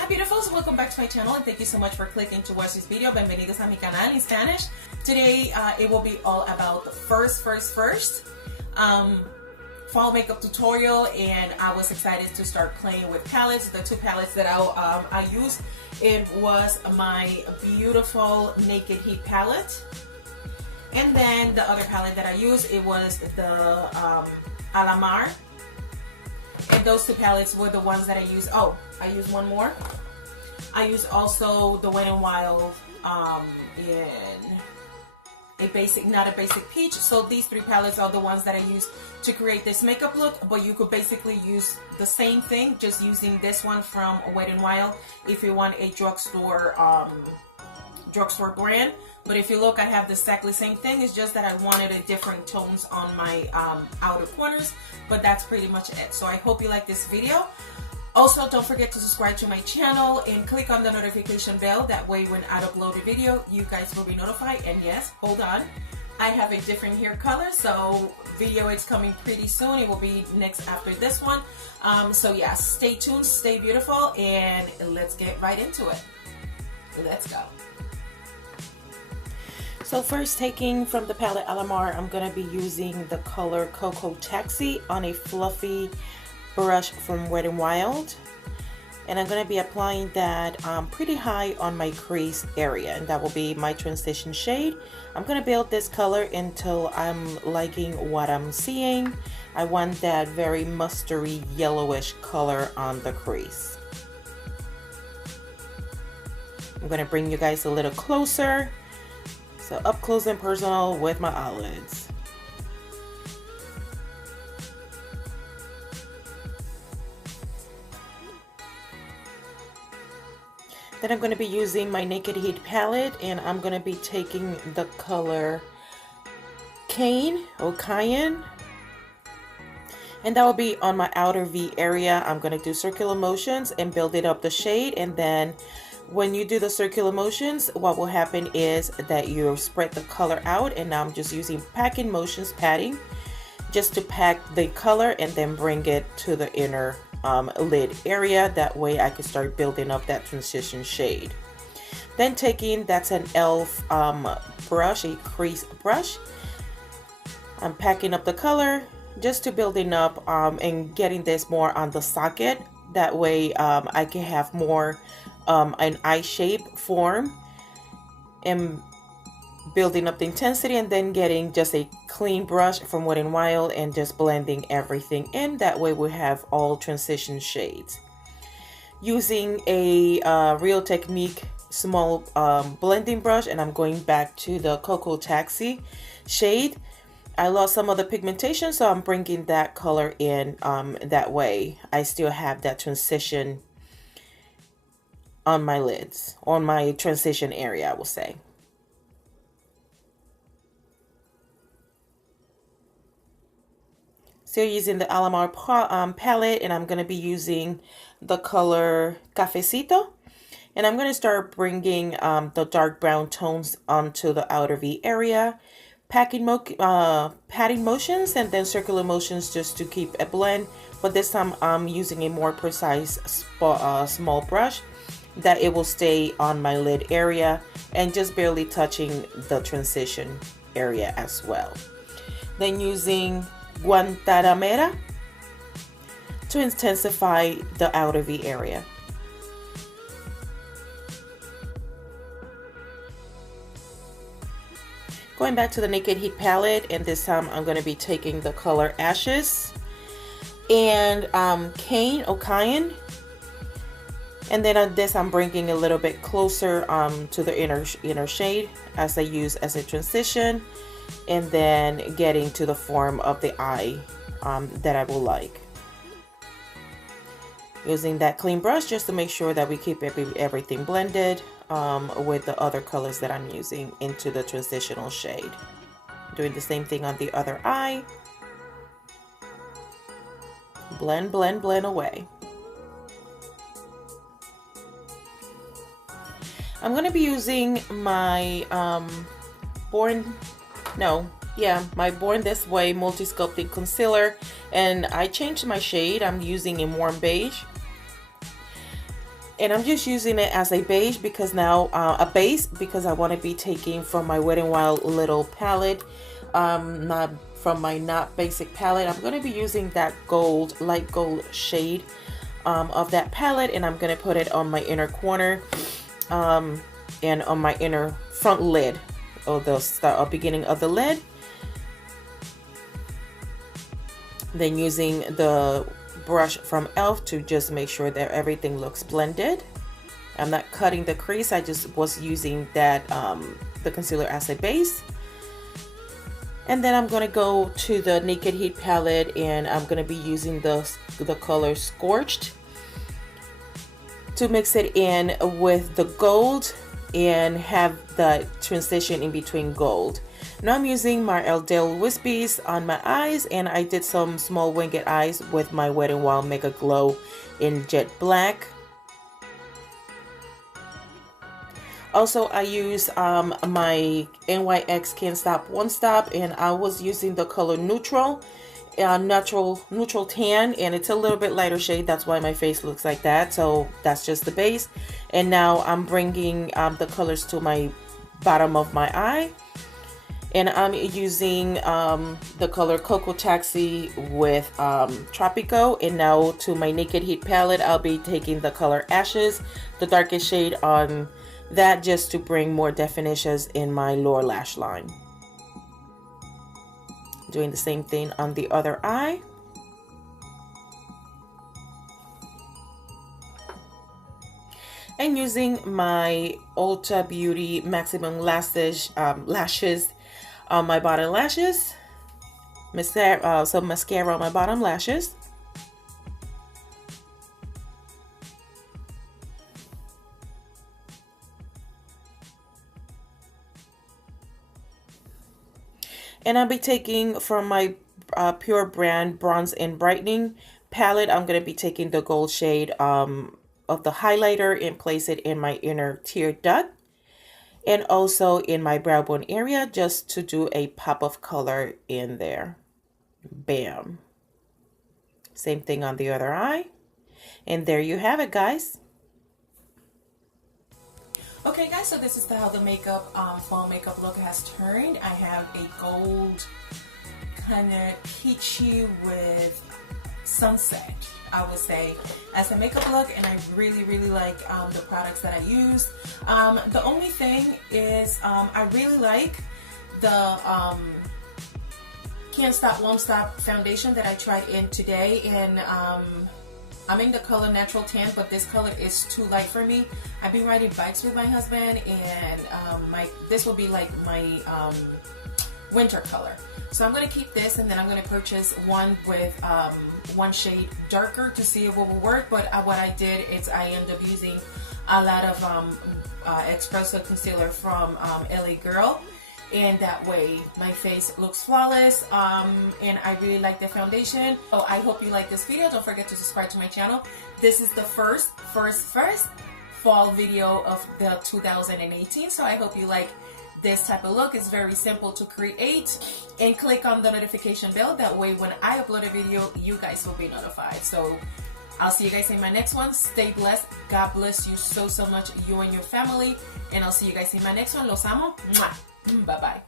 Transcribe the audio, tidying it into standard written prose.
Hi beautifuls, welcome back to my channel and thank you so much for clicking to watch this video. Bienvenidos a mi canal in Spanish. Today it will be all about the first fall makeup tutorial, and I was excited to start playing with palettes. The two palettes that I used, it was my beautiful Naked Heat palette, and then the other palette that I used, it was the Alamar. And those two palettes were the ones that I used. Oh, I used one more. I used also the Wet n Wild in a basic, not a basic peach. So these three palettes are the ones that I used to create this makeup look. But you could basically use the same thing, just using this one from Wet n Wild if you want a drugstore brand. But if you look, I have the exactly same thing. It's just that I wanted a different tones on my outer corners, but that's pretty much it. So I hope you like this video. Also, don't forget to subscribe to my channel and click on the notification bell. That way when I upload a video, you guys will be notified. And yes, hold on, I have a different hair color, so video is coming pretty soon. It will be next after this one. So yeah, stay tuned, stay beautiful, and let's get right into it. Let's go. So first, taking from the palette Alamar, I'm going to be using the color Cocoa Taxi on a fluffy brush from Wet n Wild. And I'm going to be applying that pretty high on my crease area. And that will be my transition shade. I'm going to build this color until I'm liking what I'm seeing. I want that very mustardy yellowish color on the crease. I'm going to bring you guys a little closer. So up close and personal with my eyelids. Then I'm going to be using my Naked Heat palette, and I'm going to be taking the color Cane or Cayenne. And that will be on my outer V area. I'm going to do circular motions and build it up the shade, and then when you do the circular motions, what will happen is that you spread the color out, and now I'm just using packing motions, padding, just to pack the color and then bring it to the inner lid area. That way I can start building up that transition shade. Then taking, that's an e.l.f. brush, a crease brush. I'm packing up the color just to building up and getting this more on the socket. That way I can have more an eye shape form and building up the intensity, and then getting just a clean brush from Wet n Wild and just blending everything in. That way we have all transition shades. Using a Real Technique small blending brush, and I'm going back to the Cocoa Taxi shade. I lost some of the pigmentation, so I'm bringing that color in. That way I still have that transition on my lids, on my transition area, I will say. Still using the Alamar palette, and I'm going to be using the color Cafecito. And I'm going to start bringing the dark brown tones onto the outer V area. Padding motions and then circular motions just to keep a blend. But this time I'm using a more precise small brush, that it will stay on my lid area and just barely touching the transition area as well. Then using Guantanamera to intensify the outer V area. Going back to the Naked Heat palette, and this time I'm going to be taking the color Ashes and Cane or Cayenne. And then on this, I'm bringing a little bit closer to the inner shade as I use as a transition, and then getting to the form of the eye that I will like. Using that clean brush just to make sure that we keep everything blended with the other colors that I'm using into the transitional shade. Doing the same thing on the other eye. Blend, blend, blend away. I'm going to be using my my Born This Way multi-sculpting concealer, and I changed my shade. I'm using a warm beige, And I'm just using it as a beige because now, a base, because I want to be taking from my Wet n Wild little palette, not from my Not Basic palette. I'm going to be using that gold, light gold shade of that palette, and I'm going to put it on my inner corner and on my inner front lid, or the beginning of the lid. Then using the brush from e.l.f. to just make sure that everything looks blended. I'm not cutting the crease, I just was using that the concealer as a base. And then I'm going to go to the Naked Heat palette, and I'm going to be using the color Scorched to mix it in with the gold and have the transition in between gold. Now I'm using my Ardelle Wispies on my eyes, and I did some small winged eyes with my Wet n Wild Mega Glow in Jet Black. Also, I use my NYX Can't Stop Won't Stop, and I was using the color Neutral, neutral tan, and it's a little bit lighter shade. That's why my face looks like that. So that's just the base. And now I'm bringing the colors to my bottom of my eye, and I'm using the color Cocoa Taxi with Tropico. And now to my Naked Heat palette, I'll be taking the color Ashes, the darkest shade on that, just to bring more definitions in my lower lash line. Doing the same thing on the other eye. And using my Ulta Beauty Maximun lashes on my bottom lashes. Some mascara on my bottom lashes. And I'll be taking from my Pure Brand Bronze and Brightening palette, I'm going to be taking the gold shade of the highlighter and place it in my inner tear duct, and also in my brow bone area, just to do a pop of color in there. Bam. Same thing on the other eye. And there you have it, guys. Okay guys, so this is how the makeup, fall makeup look has turned. I have a gold kind of peachy with sunset, I would say, as a makeup look, and I really like the products that I use. The only thing is I really like the Can't Stop Won't Stop foundation that I tried in today, and I'm in the color Natural Tan, but this color is too light for me. I've been riding bikes with my husband, and this will be like my winter color. So I'm going to keep this, and then I'm going to purchase one with one shade darker to see if it will work. But what I did is I ended up using a lot of espresso concealer from LA Girl, and that way my face looks flawless, and I really like the foundation. So I hope you like this video. Don't forget to subscribe to my channel. This is the first fall video of the 2018, so I hope you like this type of look. It's very simple to create, and click on the notification bell. That way when I upload a video, you guys will be notified. So I'll see you guys in my next one. Stay blessed. God bless you so much, you and your family, and I'll see you guys in my next one. Los amo. Mwah. Bye bye.